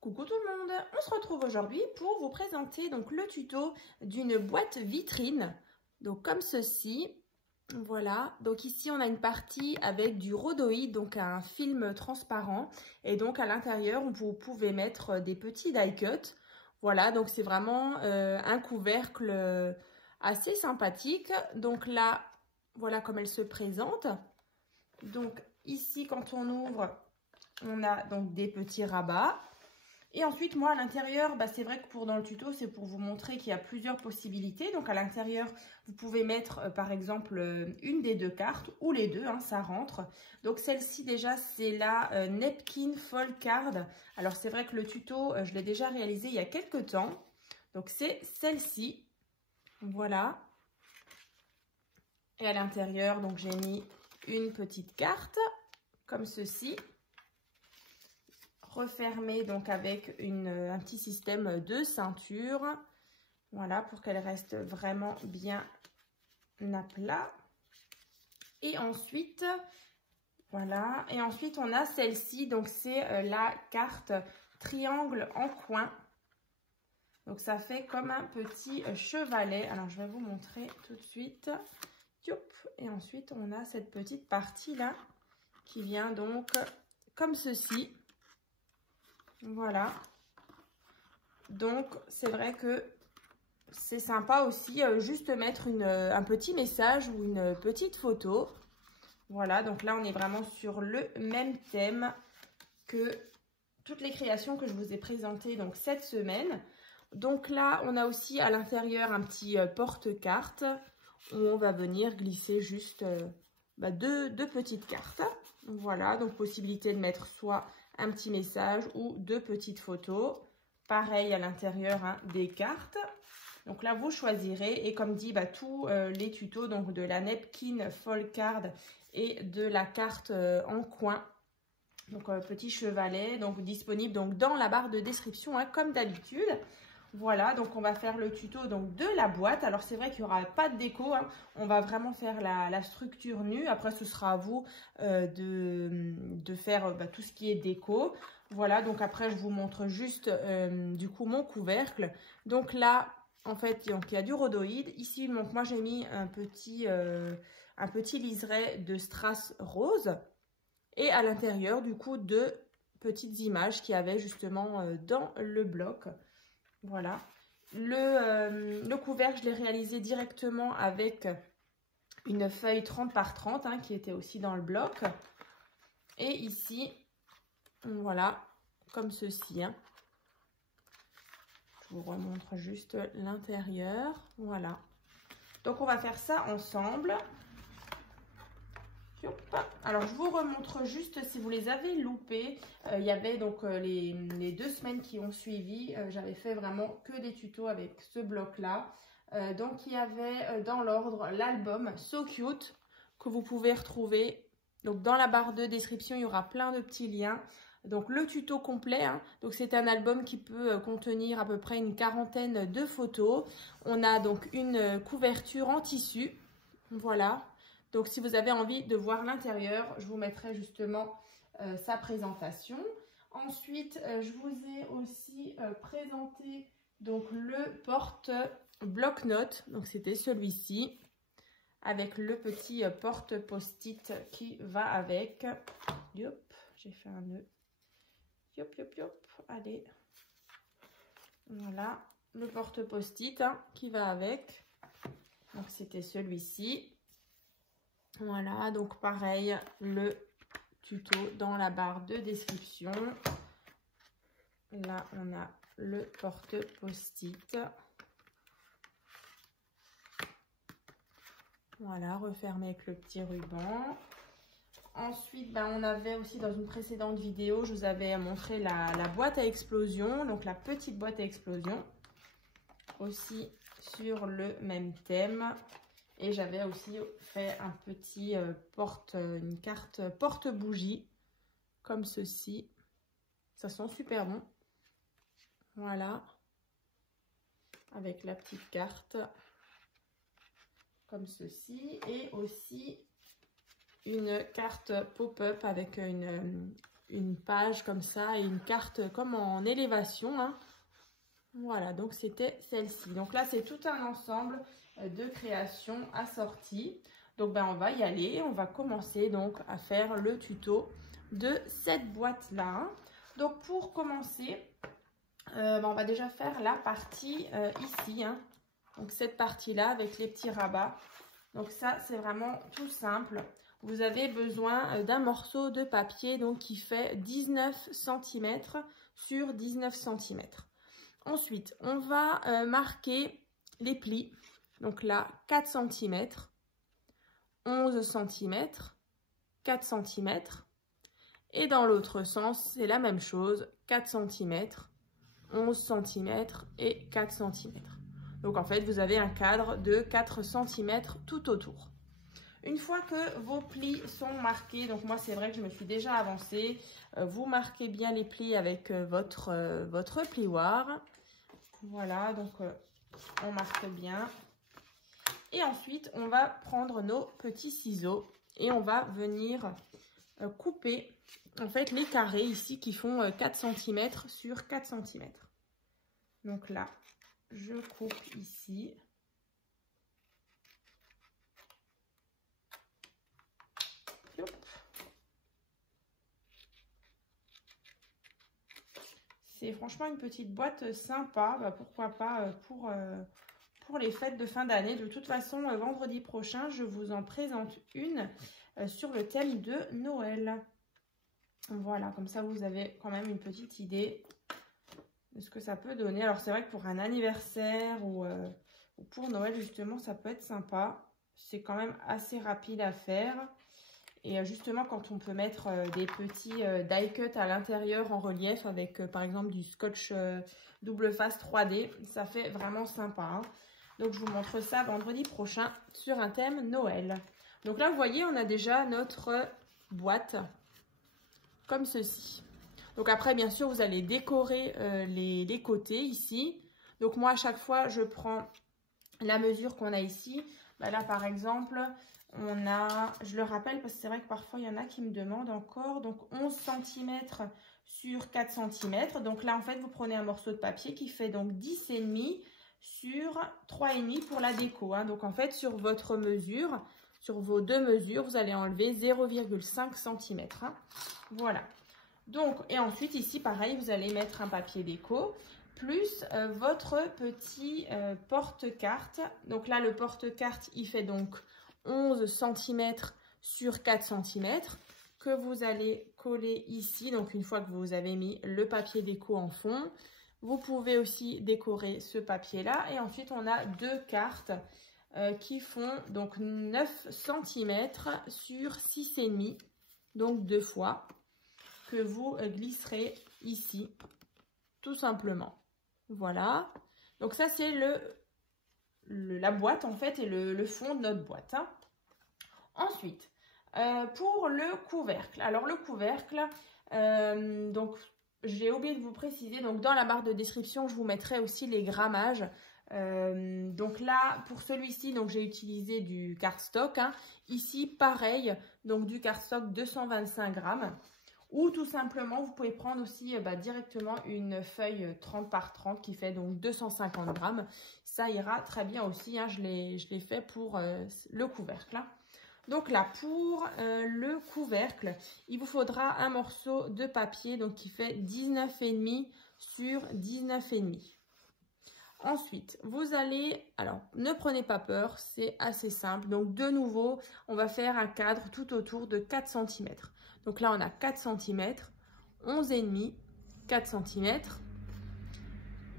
Coucou tout le monde, on se retrouve aujourd'hui pour vous présenter donc le tuto d'une boîte vitrine, donc comme ceci. Voilà, donc ici on a une partie avec du rhodoïde, donc un film transparent, et donc à l'intérieur vous pouvez mettre des petits die cuts. Voilà, donc c'est vraiment un couvercle assez sympathique. Donc là, voilà comme elle se présente. Donc ici quand on ouvre, on a donc des petits rabats. Et ensuite, moi, à l'intérieur, c'est vrai que dans le tuto, c'est pour vous montrer qu'il y a plusieurs possibilités. Donc, à l'intérieur, vous pouvez mettre, par exemple, une des deux cartes ou les deux, hein, ça rentre. Donc, celle-ci, déjà, c'est la Nepkin Fold Card. Alors, c'est vrai que le tuto, je l'ai déjà réalisé il y a quelques temps. Donc, c'est celle-ci. Voilà. Et à l'intérieur, donc, j'ai mis une petite carte, comme ceci. Refermée donc avec un petit système de ceinture, voilà, pour qu'elle reste vraiment bien à plat. Et ensuite, voilà, et ensuite on a celle-ci, donc c'est la carte triangle en coin. Donc ça fait comme un petit chevalet. Alors je vais vous montrer tout de suite. Et ensuite on a cette petite partie là qui vient donc comme ceci. Voilà, donc c'est vrai que c'est sympa aussi juste mettre un petit message ou une petite photo. Voilà, donc là on est vraiment sur le même thème que toutes les créations que je vous ai présentées donc cette semaine. Donc là on a aussi à l'intérieur un petit porte-carte où on va venir glisser juste deux petites cartes. Voilà, donc possibilité de mettre soit un petit message ou deux petites photos. Pareil à l'intérieur, hein, des cartes. Donc là, vous choisirez. Et comme dit, tous les tutos donc de la Nepkin Fold Card et de la carte en coin. Donc petit chevalet, donc disponible donc dans la barre de description, hein, comme d'habitude. Voilà, donc on va faire le tuto donc de la boîte. Alors c'est vrai qu'il n'y aura pas de déco, hein. On va vraiment faire la structure nue. Après ce sera à vous de faire tout ce qui est déco. Voilà, donc après je vous montre juste du coup mon couvercle. Donc là, en fait, donc, il y a du rhodoïde. Ici, donc, moi j'ai mis un petit liseré de strass rose. Et à l'intérieur du coup deux petites images qu'il y avait justement dans le bloc. Voilà, le couvercle, je l'ai réalisé directement avec une feuille 30 par 30 hein, qui était aussi dans le bloc. Et ici, voilà, comme ceci. Hein. Je vous remontre juste l'intérieur. Voilà. Donc, on va faire ça ensemble. Alors, je vous remontre juste si vous les avez loupés. Il y avait donc les 2 semaines qui ont suivi. J'avais fait vraiment que des tutos avec ce bloc-là. Donc, il y avait dans l'ordre l'album So Cute que vous pouvez retrouver. Donc, dans la barre de description, il y aura plein de petits liens. Donc, le tuto complet. Hein. Donc, c'est un album qui peut contenir à peu près une quarantaine de photos. On a donc une couverture en tissu. Voilà. Donc, si vous avez envie de voir l'intérieur, je vous mettrai justement sa présentation. Ensuite, je vous ai aussi présenté donc le porte bloc-notes. Donc, c'était celui-ci avec le petit porte post-it qui va avec. Yop, j'ai fait un nœud. Yop, yop, yop. Allez. Voilà, le porte post-it hein, qui va avec. Donc, c'était celui-ci. Voilà, donc pareil, le tuto dans la barre de description. Là, on a le porte post-it. Voilà, refermé avec le petit ruban. Ensuite, on avait aussi dans une précédente vidéo, je vous avais montré la boîte à explosion, donc la petite boîte à explosion. Aussi sur le même thème. Et j'avais aussi fait un petit une carte porte-bougie, comme ceci. Ça sent super bon. Voilà. Avec la petite carte, comme ceci. Et aussi une carte pop-up avec une page comme ça et une carte comme en élévation, hein. Voilà, donc c'était celle-ci. Donc là, c'est tout un ensemble de créations assorties. Donc ben, on va y aller, on va commencer donc à faire le tuto de cette boîte-là. Donc pour commencer, ben, on va déjà faire la partie ici, hein. Donc cette partie-là avec les petits rabats. Donc ça, c'est vraiment tout simple. Vous avez besoin d'un morceau de papier donc qui fait 19 cm sur 19 cm. Ensuite, on va marquer les plis. Donc là, 4 cm, 11 cm, 4 cm. Et dans l'autre sens, c'est la même chose, 4 cm, 11 cm et 4 cm. Donc en fait, vous avez un cadre de 4 cm tout autour. Une fois que vos plis sont marqués, donc moi c'est vrai que je me suis déjà avancée, vous marquez bien les plis avec votre plioir. Voilà, donc on marque bien. Et ensuite, on va prendre nos petits ciseaux et on va venir couper en fait les carrés ici qui font 4 cm sur 4 cm. Donc là, je coupe ici. C'est franchement une petite boîte sympa, bah, pourquoi pas pour les fêtes de fin d'année. De toute façon, vendredi prochain, je vous en présente une sur le thème de Noël. Voilà, comme ça vous avez quand même une petite idée de ce que ça peut donner. Alors c'est vrai que pour un anniversaire ou pour Noël justement, ça peut être sympa. C'est quand même assez rapide à faire. Et justement, quand on peut mettre des petits die cut à l'intérieur en relief avec par exemple du scotch double face 3D, ça fait vraiment sympa, hein. Donc je vous montre ça vendredi prochain sur un thème Noël. Donc là, vous voyez, on a déjà notre boîte comme ceci. Donc après, bien sûr, vous allez décorer les côtés ici. Donc moi, à chaque fois, je prends la mesure qu'on a ici. Bah là, par exemple, on a, je le rappelle parce que c'est vrai que parfois, il y en a qui me demandent encore. Donc 11 cm sur 4 cm. Donc là, en fait, vous prenez un morceau de papier qui fait donc 10,5 sur 3,5 pour la déco, hein. Donc en fait, sur votre mesure, sur vos deux mesures, vous allez enlever 0,5 cm, hein. Voilà. Donc, et ensuite, ici, pareil, vous allez mettre un papier déco, plus votre petit porte-carte. Donc là, le porte-carte, il fait donc 11 cm sur 4 cm que vous allez coller ici. Donc, une fois que vous avez mis le papier déco en fond, vous pouvez aussi décorer ce papier-là. Et ensuite, on a deux cartes qui font donc 9 cm sur 6,5, donc deux fois, que vous glisserez ici, tout simplement. Voilà. Donc ça, c'est la boîte, en fait, et le fond de notre boîte, hein. Ensuite, pour le couvercle. Alors, le couvercle, donc, j'ai oublié de vous préciser, donc dans la barre de description, je vous mettrai aussi les grammages. Donc là, pour celui-ci, donc j'ai utilisé du cardstock, hein. Ici, pareil, donc du cardstock 225 grammes. Ou tout simplement, vous pouvez prendre aussi directement une feuille 30 par 30 qui fait donc 250 grammes. Ça ira très bien aussi, hein. Je l'ai fait pour le couvercle, hein. Donc là, pour le couvercle, il vous faudra un morceau de papier donc qui fait 19,5 sur 19,5. Ensuite, vous allez, alors ne prenez pas peur, c'est assez simple. Donc de nouveau, on va faire un cadre tout autour de 4 cm. Donc là, on a 4 cm, 11,5, 4 cm.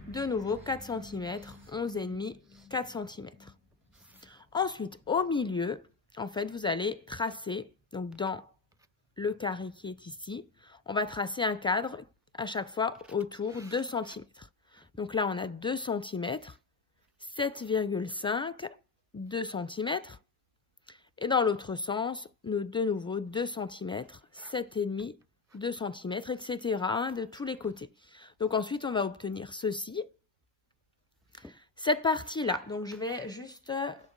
De nouveau, 4 cm, 11,5, 4 cm. Ensuite, au milieu, en fait, vous allez tracer, donc dans le carré qui est ici, on va tracer un cadre à chaque fois autour de 2 cm. Donc là, on a 2 cm, 7,5, 2 cm. Et dans l'autre sens, de nouveau 2 cm, 7,5, 2 cm, etc. hein, de tous les côtés. Donc ensuite, on va obtenir ceci. Cette partie-là, donc je vais juste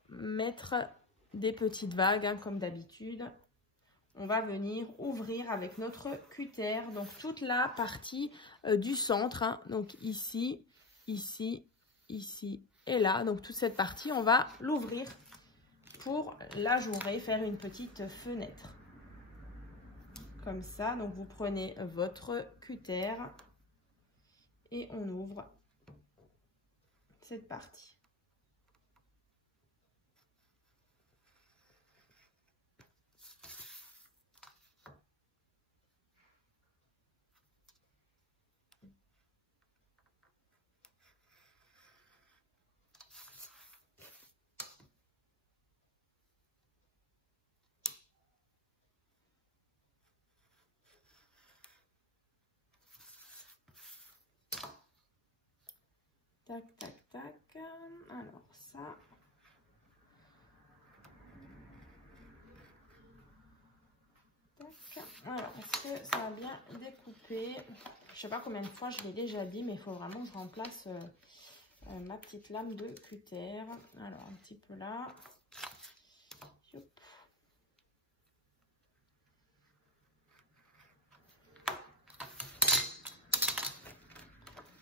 mettre des petites vagues, hein, comme d'habitude. on va venir ouvrir avec notre cutter, donc toute la partie du centre, hein. Donc ici, ici, ici et là. Donc toute cette partie, on va l'ouvrir pour l'ajourer, faire une petite fenêtre. Comme ça, donc vous prenez votre cutter et on ouvre cette partie. Tac, tac, tac. Alors ça. Tac. Alors, est-ce que ça a bien découpé? Je sais pas combien de fois je l'ai déjà dit, mais il faut vraiment que je remplace ma petite lame de cutter. Alors, un petit peu là. Youp.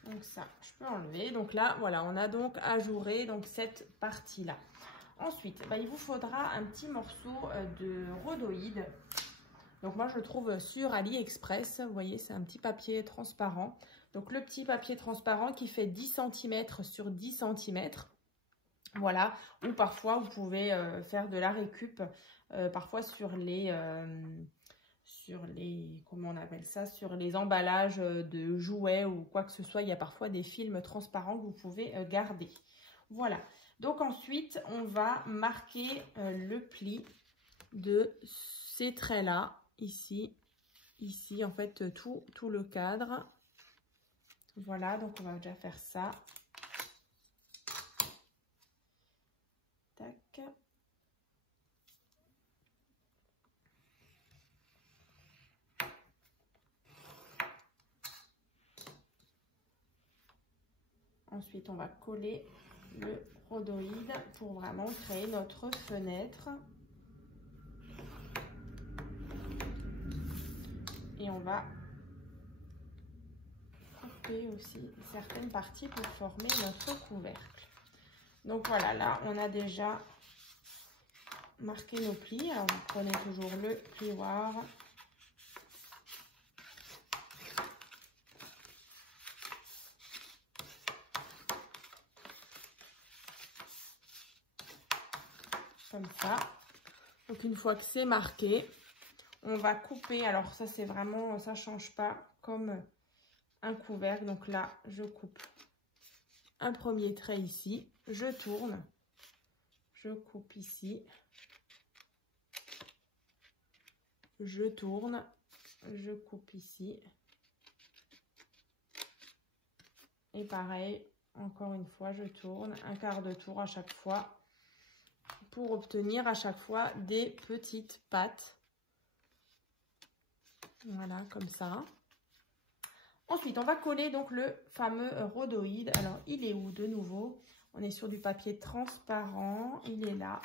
Donc ça, je peux enlever. Donc là, voilà, on a donc ajouré donc cette partie-là. Ensuite, bah, il vous faudra un petit morceau de rhodoïde. Donc moi, je le trouve sur AliExpress. Vous voyez, c'est un petit papier transparent. Donc le petit papier transparent qui fait 10 cm sur 10 cm. Voilà. Ou parfois, vous pouvez faire de la récup. Parfois sur les comment on appelle ça, sur les emballages de jouets ou quoi que ce soit, il y a parfois des films transparents que vous pouvez garder. Voilà. Donc ensuite, on va marquer le pli de ces traits-là, ici, en fait, tout le cadre. Voilà, donc on va déjà faire ça. Tac. Ensuite, on va coller le rhodoïde pour vraiment créer notre fenêtre. Et on va couper aussi certaines parties pour former notre couvercle. Donc voilà, là, on a déjà marqué nos plis. Alors, vous prenez toujours le plioir. Comme ça. Donc une fois que c'est marqué, on va couper. Alors ça c'est vraiment, ça change pas comme un couvercle. Donc là je coupe un premier trait ici, je tourne, je coupe ici, je tourne, je coupe ici. Et pareil, encore une fois je tourne un quart de tour à chaque fois, pour obtenir à chaque fois des petites pattes. Voilà, comme ça. Ensuite, on va coller donc le fameux rhodoïde. Alors, il est où de nouveau? On est sur du papier transparent. Il est là.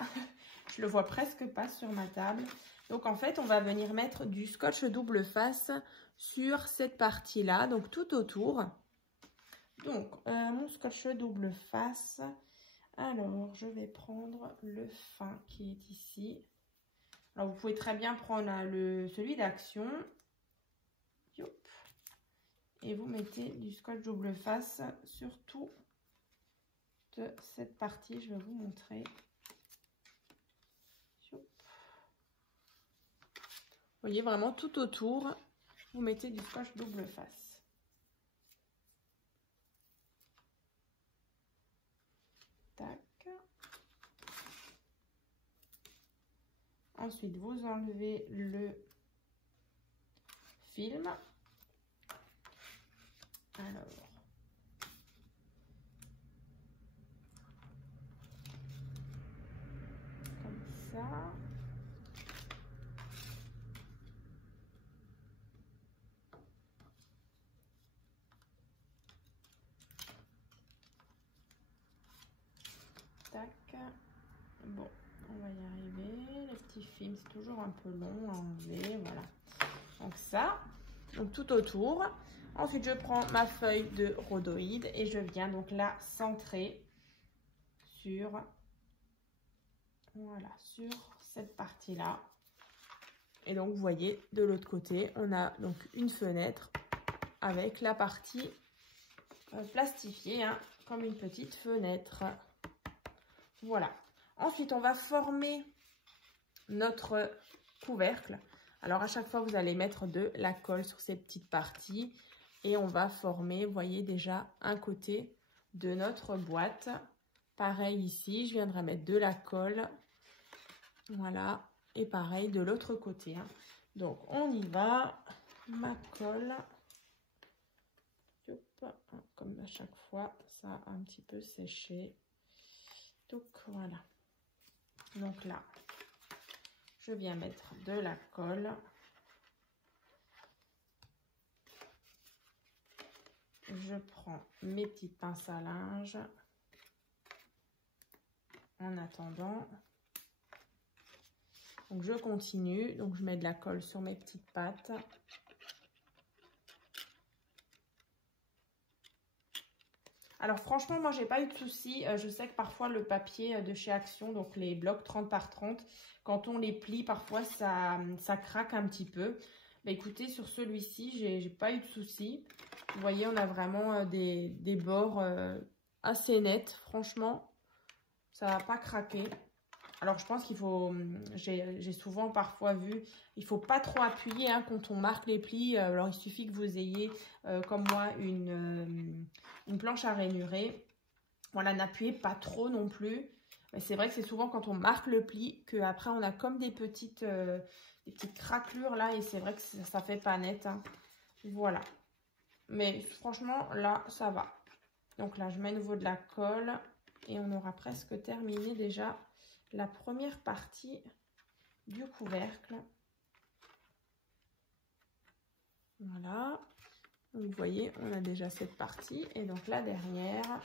Je le vois presque pas sur ma table. Donc, en fait, on va venir mettre du scotch double face sur cette partie-là. Donc, tout autour. Donc, mon scotch double face... Alors, je vais prendre le fin qui est ici. Alors, vous pouvez très bien prendre celui d'Action. Et vous mettez du scotch double face sur toute cette partie. Je vais vous montrer. Vous voyez vraiment tout autour, vous mettez du scotch double face. Tac. Ensuite, vous enlevez le film. Alors, comme ça. Tac. Bon, on va y arriver. Les petits petit film, c'est toujours un peu long à enlever, voilà. Donc ça, donc tout autour. Ensuite, je prends ma feuille de rhodoïde et je viens donc la centrer sur, voilà, sur cette partie-là. Et donc, vous voyez, de l'autre côté, on a donc une fenêtre avec la partie plastifiée, hein, comme une petite fenêtre. Voilà. Ensuite, on va former notre couvercle. Alors, à chaque fois, vous allez mettre de la colle sur ces petites parties. Et on va former, vous voyez déjà, un côté de notre boîte. Pareil ici, je viendrai mettre de la colle. Voilà. Et pareil de l'autre côté. Hein. Donc, on y va. Ma colle. Hop. Comme à chaque fois, ça a un petit peu séché. Donc, voilà. Donc là, je viens mettre de la colle. Je prends mes petites pinces à linge. En attendant, donc je continue. Donc, je mets de la colle sur mes petites pattes. Alors franchement, moi, j'ai pas eu de soucis. Je sais que parfois, le papier de chez Action, donc les blocs 30 par 30, quand on les plie, parfois, ça craque un petit peu. Bah, écoutez, sur celui-ci, j'ai pas eu de soucis. Vous voyez, on a vraiment des bords assez nets. Franchement, ça va pas craquer. Alors, je pense qu'il faut, j'ai souvent parfois vu, il ne faut pas trop appuyer hein, quand on marque les plis. Alors, il suffit que vous ayez, comme moi, une planche à ranurer. Voilà, n'appuyez pas trop non plus. Mais c'est vrai que c'est souvent quand on marque le pli qu'après, on a comme des petites craquelures là. Et c'est vrai que ça fait pas net. Hein. Voilà. Mais franchement, là, ça va. Donc là, je mets à nouveau de la colle. Et on aura presque terminé déjà la première partie du couvercle. Voilà. Donc, vous voyez, on a déjà cette partie. Et donc là, derrière,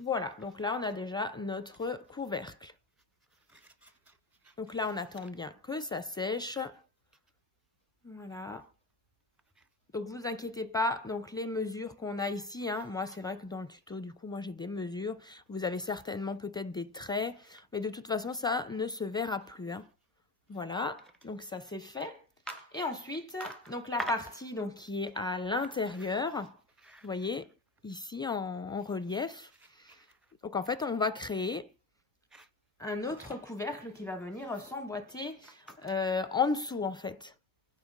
voilà, donc là, on a déjà notre couvercle. Donc là, on attend bien que ça sèche. Voilà. Donc, vous inquiétez pas. Donc, les mesures qu'on a ici, hein, moi, c'est vrai que dans le tuto, du coup, moi, j'ai des mesures. Vous avez certainement peut-être des traits. Mais de toute façon, ça ne se verra plus. Hein. Voilà. Donc, ça, c'est fait. Et ensuite, donc la partie donc, qui est à l'intérieur, vous voyez, ici, en relief. Donc, en fait, on va créer un autre couvercle qui va venir s'emboîter en dessous, en fait.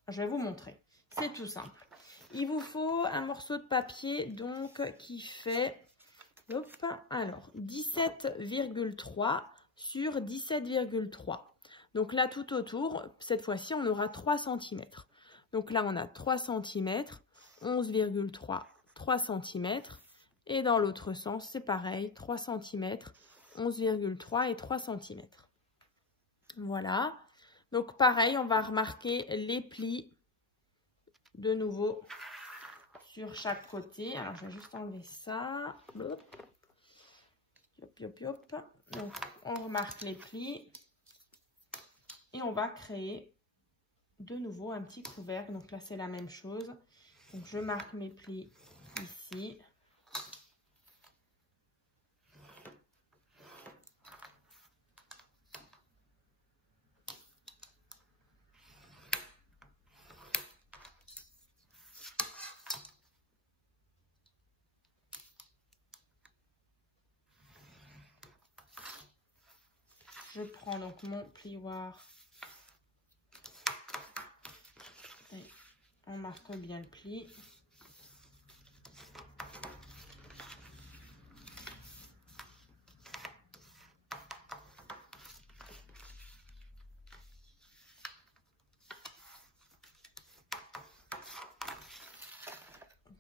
Je vais vous montrer. C'est tout simple. Il vous faut un morceau de papier, donc, qui fait, hop, alors, 17,3 sur 17,3. Donc là, tout autour, cette fois-ci, on aura 3 cm. Donc là, on a 3 cm, 11,3, 3 cm. Et dans l'autre sens, c'est pareil, 3 cm, 11,3 et 3 cm. Voilà. Donc pareil, on va remarquer les plis de nouveau sur chaque côté. Alors, je vais juste enlever ça. Hop. Yop, yop, yop. Donc, on remarque les plis. Et on va créer de nouveau un petit couvercle. Donc là, c'est la même chose. Donc, je marque mes plis ici. Je prends donc mon plioir et on marque bien le pli.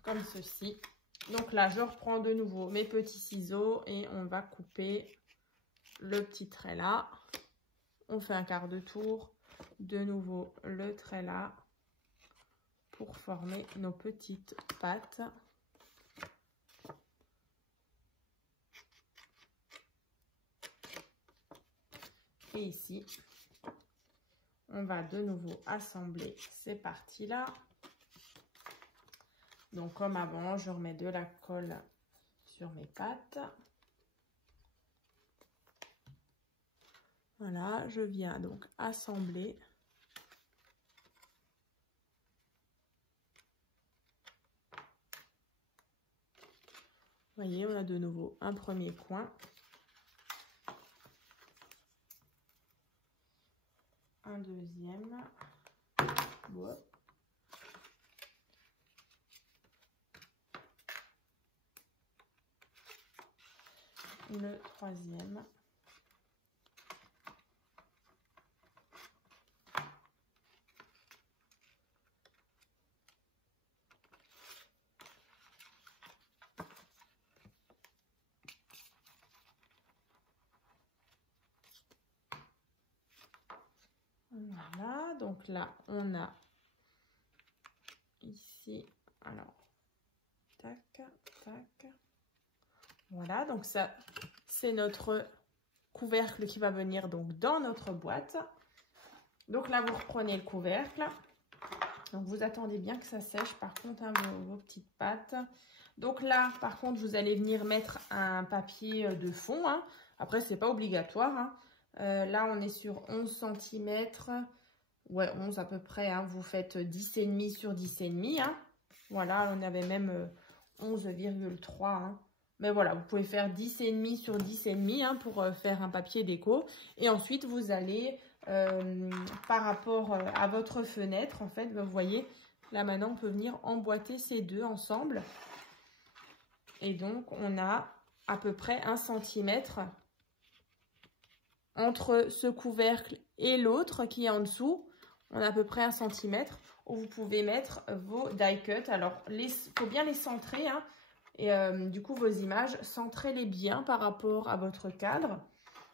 Comme ceci. Donc là, je reprends de nouveau mes petits ciseaux et on va couper le petit trait là. On fait un quart de tour, de nouveau le trait là pour former nos petites pattes. Et ici, on va de nouveau assembler ces parties-là. Donc comme avant, je remets de la colle sur mes pattes. Voilà, je viens donc assembler. Vous voyez, on a de nouveau un premier coin. Un deuxième. Bon. Le troisième. Voilà, donc là, on a ici, alors, tac, tac. Voilà, donc ça, c'est notre couvercle qui va venir donc dans notre boîte. Donc là, vous reprenez le couvercle. Donc, vous attendez bien que ça sèche, par contre, hein, vos petites pattes. Donc là, par contre, vous allez venir mettre un papier de fond. Hein. Après, c'est pas obligatoire. Hein. Là, on est sur 11 cm. Ouais, 11 à peu près. Hein. Vous faites 10,5 sur 10,5. Hein. Voilà, on avait même 11,3. Hein. Mais voilà, vous pouvez faire 10,5 sur 10,5 hein, pour faire un papier déco. Et ensuite, vous allez, par rapport à votre fenêtre, en fait, vous voyez, là maintenant, on peut venir emboîter ces deux ensemble. Et donc, on a à peu près 1 cm entre ce couvercle et l'autre qui est en dessous. On a à peu près 1 cm où vous pouvez mettre vos die cuts. Alors, il faut bien les centrer. Hein, et du coup, vos images, centrez-les bien par rapport à votre cadre.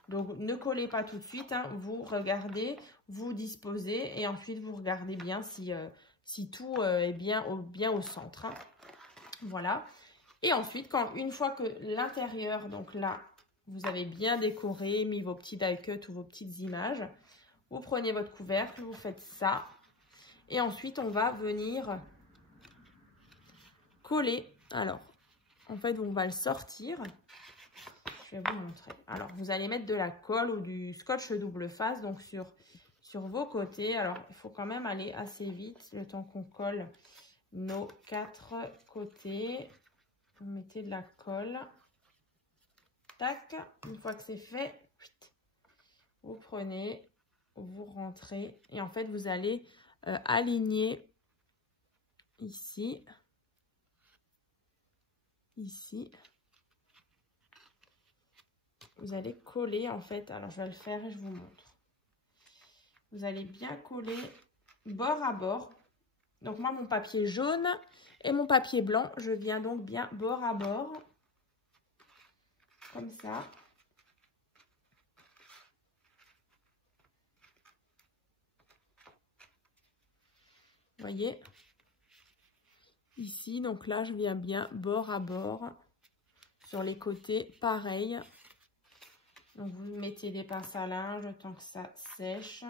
Donc, ne collez pas tout de suite. Hein, vous regardez, vous disposez et ensuite, vous regardez bien si tout est bien au centre. Hein. Voilà. Et ensuite, une fois que l'intérieur, donc là, vous avez bien décoré, mis vos petits die cuts ou vos petites images, vous prenez votre couvercle, vous faites ça. Et ensuite, on va venir coller. Alors, en fait, on va le sortir. Je vais vous montrer. Alors, vous allez mettre de la colle ou du scotch double face, donc sur vos côtés. Alors, il faut quand même aller assez vite, le temps qu'on colle nos 4 côtés. Vous mettez de la colle. Tac. Une fois que c'est fait, vous prenez, vous rentrez. Et en fait, vous allez aligner ici. Ici. Vous allez coller en fait. Alors, je vais le faire et je vous montre. Vous allez bien coller bord à bord. Donc, moi, mon papier jaune et mon papier blanc, je viens donc bien bord à bord. Comme ça. Vous voyez? Ici, donc là, je viens bien bord à bord. Sur les côtés, pareil. Donc, vous mettez des pinces à linge le temps que ça sèche.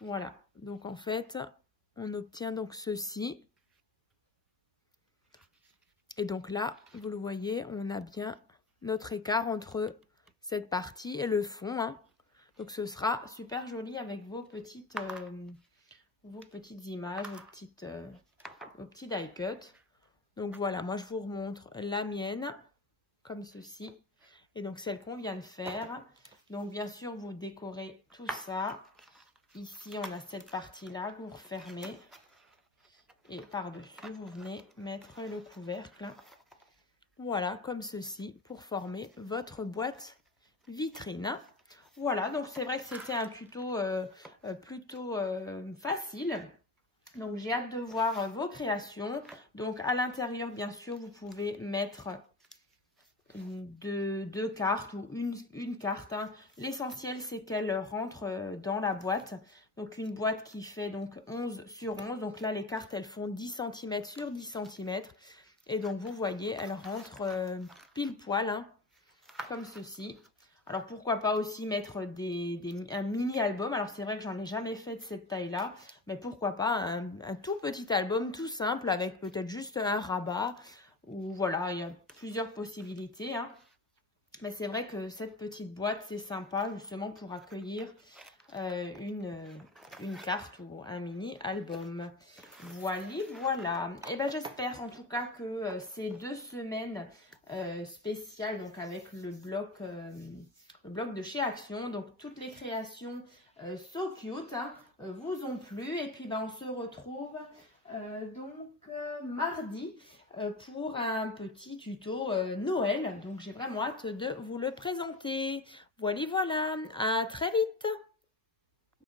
Voilà. Donc, en fait, on obtient donc ceci. Et donc là, vous le voyez, on a bien notre écart entre cette partie et le fond. Hein. Donc, ce sera super joli avec vos petites images, vos petits die cuts. Donc, voilà, moi, je vous remontre la mienne, comme ceci. Et donc, celle qu'on vient de faire. Donc, bien sûr, vous décorez tout ça. Ici, on a cette partie-là que vous refermez. Et par-dessus, vous venez mettre le couvercle. Voilà, comme ceci, pour former votre boîte vitrine. Voilà, donc c'est vrai que c'était un tuto plutôt facile. Donc, j'ai hâte de voir vos créations. Donc, à l'intérieur, bien sûr, vous pouvez mettre deux cartes ou une carte. Hein. L'essentiel, c'est qu'elle rentre dans la boîte. Donc, une boîte qui fait donc 11 sur 11. Donc là, les cartes, elles font 10 cm sur 10 cm. Et donc, vous voyez, elles rentrent pile poil, hein, comme ceci. Alors, pourquoi pas aussi mettre un mini-album. Alors, c'est vrai que j'en ai jamais fait de cette taille-là. Mais pourquoi pas un tout petit album, tout simple, avec peut-être juste un rabat. Ou voilà, il y a plusieurs possibilités. Hein. Mais c'est vrai que cette petite boîte, c'est sympa, justement, pour accueillir une carte ou un mini-album. Voilà. Et ben j'espère en tout cas que ces 2 semaines spéciales, donc avec le bloc de chez Action, donc toutes les créations so cute, hein, vous ont plu. Et puis ben on se retrouve mardi pour un petit tuto Noël. Donc j'ai vraiment hâte de vous le présenter. Voilà, à très vite.